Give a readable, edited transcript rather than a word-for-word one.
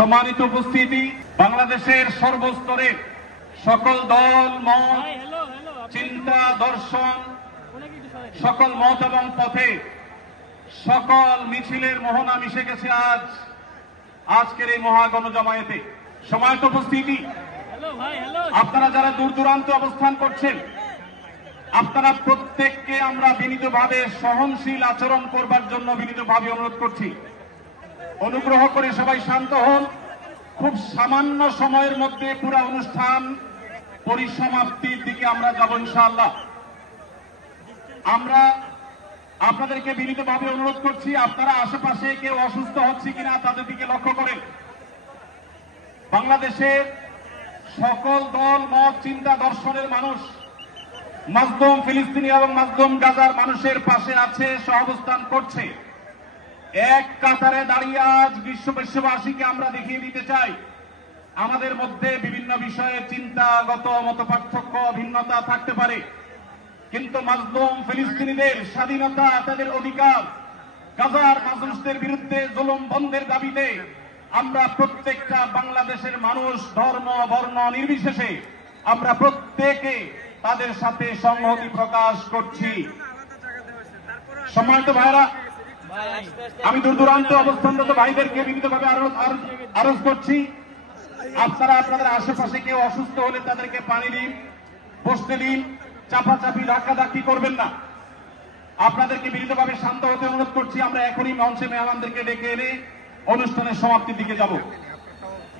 সম্মানিত উপস্থিতি, বাংলাদেশের সর্বস্তরের সকল দল মত, চিন্তা, দর্শন, সকল মত এবং পথে সকল মিছিলের মোহনা মিশে গেছে আজকের এই মহাগণজমায়েতে। সম্মানিত উপস্থিতি, আপনারা যারা দূর দূরান্তে অবস্থান করছেন, আপনারা প্রত্যেককে আমরা বিনীতভাবে সহনশীল আচরণ করবার জন্য বিনীতভাবে অনুরোধ করছি। অনুগ্রহ করে সবাই শান্ত হন। খুব সামান্য সময়ের মধ্যে পুরো অনুষ্ঠান পরিসমাপ্তির দিকে আমরা যাব ইনশাআল্লাহ। আমরা আপনাদেরকে বিনীতভাবে অনুরোধ করছি, আপনারা আশেপাশে কেউ অসুস্থ হচ্ছে কিনা তাদের দিকে লক্ষ্য করেন। বাংলাদেশের সকল দল মত, চিন্তা, দর্শনের মানুষ মাজলুম ফিলিস্তিনি এবং মাজলুম গাজার মানুষের পাশে আছে, সহাবস্থান করছে। এক কাতারে দাঁড়িয়ে আজ বিশ্ববাসীকে আমরা দেখিয়ে দিতে চাই, আমাদের মধ্যে বিভিন্ন বিষয়ে চিন্তাগত মতপার্থক্য, ভিন্নতা থাকতে পারে, কিন্তু মাজলুম ফিলিস্তিনিদের স্বাধীনতা, তাদের অধিকার, গাজার মানুষদের বিরুদ্ধে জুলুম বন্ধের দাবিতে আমরা প্রত্যেকটা বাংলাদেশের মানুষ ধর্ম বর্ণ নির্বিশেষে আমরা প্রত্যেকে তাদের সাথে সংহতি প্রকাশ করছি। সম্মানিত ভাইরা, আমি দূর দূরান্তে অবস্থানরত ভাইদেরকে বিনীতভাবে আরজ করছি, আপনারা আপনাদের আশেপাশে কেউ অসুস্থ হলে তাদেরকে পানি দিন, বসতে দিন, চাপাচাপি ধাক্কাধাক্কি করবেন না। আপনাদেরকে বিনীতভাবে শান্ত হতে অনুরোধ করছি। আমরা এখনই মঞ্চে মেহমানদেরকে ডেকে এনে অনুষ্ঠানের সমাপ্তির দিকে যাব।